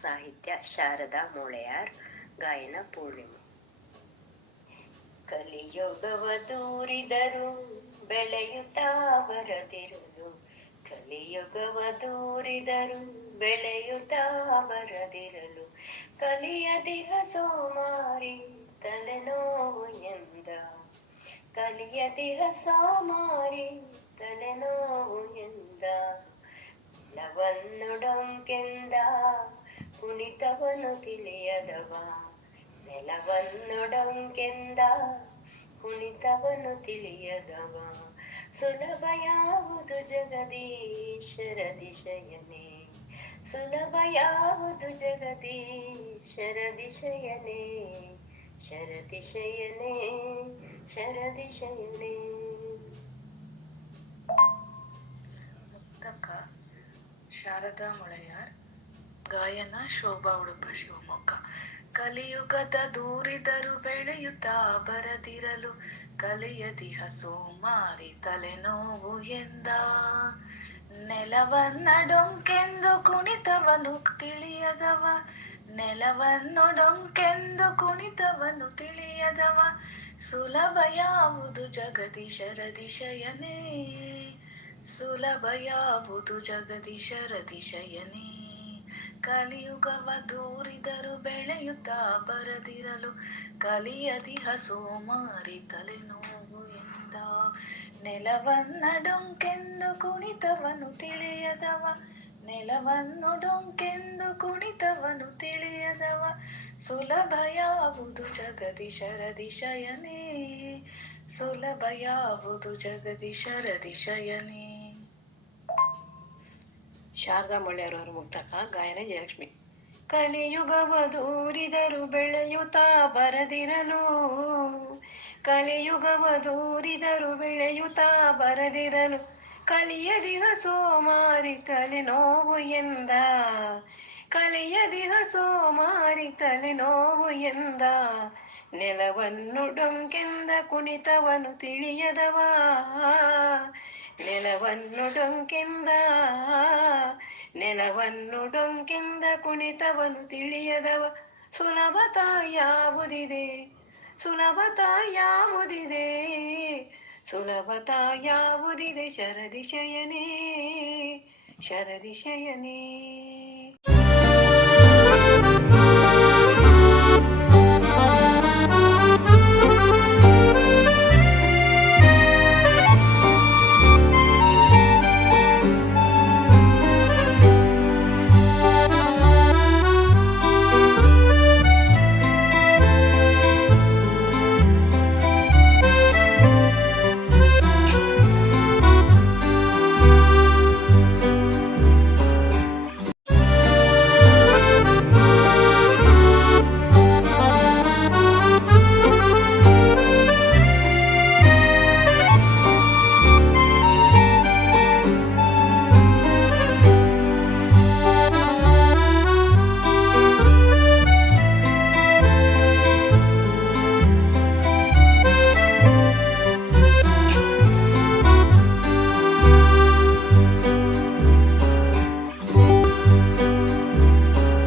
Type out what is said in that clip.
ಸಾಹಿತ್ಯ ಶಾರದಾ ಮೊಳೆಯಾರ್, ಗಾಯನ ಪೂರ್ಣಿಮೆ. ಕಲಿಯೋಗವ ದೂರಿದರು ಬೆಳೆಯುತ್ತಾ ಬರದಿರು ಕಲಿಯುಗವ ದೂರಿದರು ಬೆಳೆಯುತ್ತಾ ಬರದಿರಲು. ಕಲಿಯದಿಹ ಸೋಮಾರಿ ತಲೆನೋವು ಎಂದ. ಕಲಿಯದಿಹ ಸೋಮಾರಿ ತಲೆನೋವು ಎಂದ. ನವನ್ನುಡಂಕೆಂದ ಕುಣಿತವನು ತಿಳಿಯದವ ನೆಲವನ್ನೊಡಂಕೆಂದ ಕುಣಿತವನು ತಿಳಿಯದವ ಸುಲಭ ಯಾವುದು ಜಗದೀಶರ ದಿಶಯನೇ ಸುಲಭ ಯಾವುದು ಜಗದೀಶರ ದಿಶಯನೇ ಶರದಿಶಯನೇ ಶರದಿಶಯನೇ ಶಾರದಾ ಮೊಳೆಯಾರ್ ಗಾಯನ ಶೋಭಾ ಉಡುಪ ಶಿವಮೊಗ್ಗ. ಕಲಿಯುಗದ ದೂರಿದರು ಬೆಳೆಯುತ್ತಾ ಬರದಿರಲು ಕಲಿಯದಿಹ ಸೋಮಾರಿ ತಲೆನೋವು ಎಂದ. ನೆಲವನ್ನಡೊಂಕೆಂದು ಕುಣಿತವನು ತಿಳಿಯದವ. ನೆಲವನ್ನೊಡೊಂಕೆಂದು ಕುಣಿತವನು ತಿಳಿಯದವ. ಸುಲಭ ಯಾವುದು ಜಗದೀಶರ ಶಯನೇ ಸುಲಭ ಯಾವುದು ಜಗದೀಶರ ದಿಶಯನೇ ಕಲಿಯುಗವ ದೂರಿದರು ಬೆಳೆಯುತ್ತ ಬರದಿರಲು ಕಲಿಯದಿಹ ಸೋಮಾರಿ ತಲೆನೋವು ಎಂದ. ನೆಲವನ್ನಡೊಂಕೆಂದು ಕುಣಿತವನು ತಿಳಿಯದವ. ನೆಲವನ್ನು ಡೊಂಕೆಂದು ಕುಣಿತವನು ತಿಳಿಯದವ. ಸುಲಭ ಯಾವುದು ಶರದಿ ಶಯನೇ? ಸುಲಭ ಯಾವುದು ಶರದಿ ದಿಶಯನೇ ಶಾರದಾ ಮೊಳ್ಳೆಯರವರ ಮುಕ್ತಕ ಗಾಯನ ಜಯಲಕ್ಷ್ಮಿ. ಕಲಿಯುಗವ ದೂರಿದರು ಬೆಳೆಯುತ್ತಾ ಬರದಿರಲು. ಕಲಿಯುಗವ ದೂರಿದರು ಬೆಳೆಯುತ್ತಾ ಬರದಿರಲು. ಕಲಿಯ ದಿನ ಸೋಮಾರಿ ತಲೆನೋವು ಎಂದ. ಕಲಿಯ ದಿನ ಸೋಮಾರಿ ತಲೆನೋವು ಎಂದ. ನೆಲವನ್ನು ಡೊಂಕೆಂದ ಕುಣಿತವನು ತಿಳಿಯದವ. ನೆಲವನ್ನು ಡೊಂಕೆಂದ ನೆಲವನ್ನು ಡೊಂಕೆಂದ ಕುಣಿತವನು ತಿಳಿಯದವ. ಸುಲಭತ ಯಾವುದಿದೆ ಸುಲಭತ ಯಾವುದಿದೆ ಸುಲಭತ ಯಾವುದಿದೆ ಶರದಿಶಯನೇ ಶರದಿಶಯನೇ.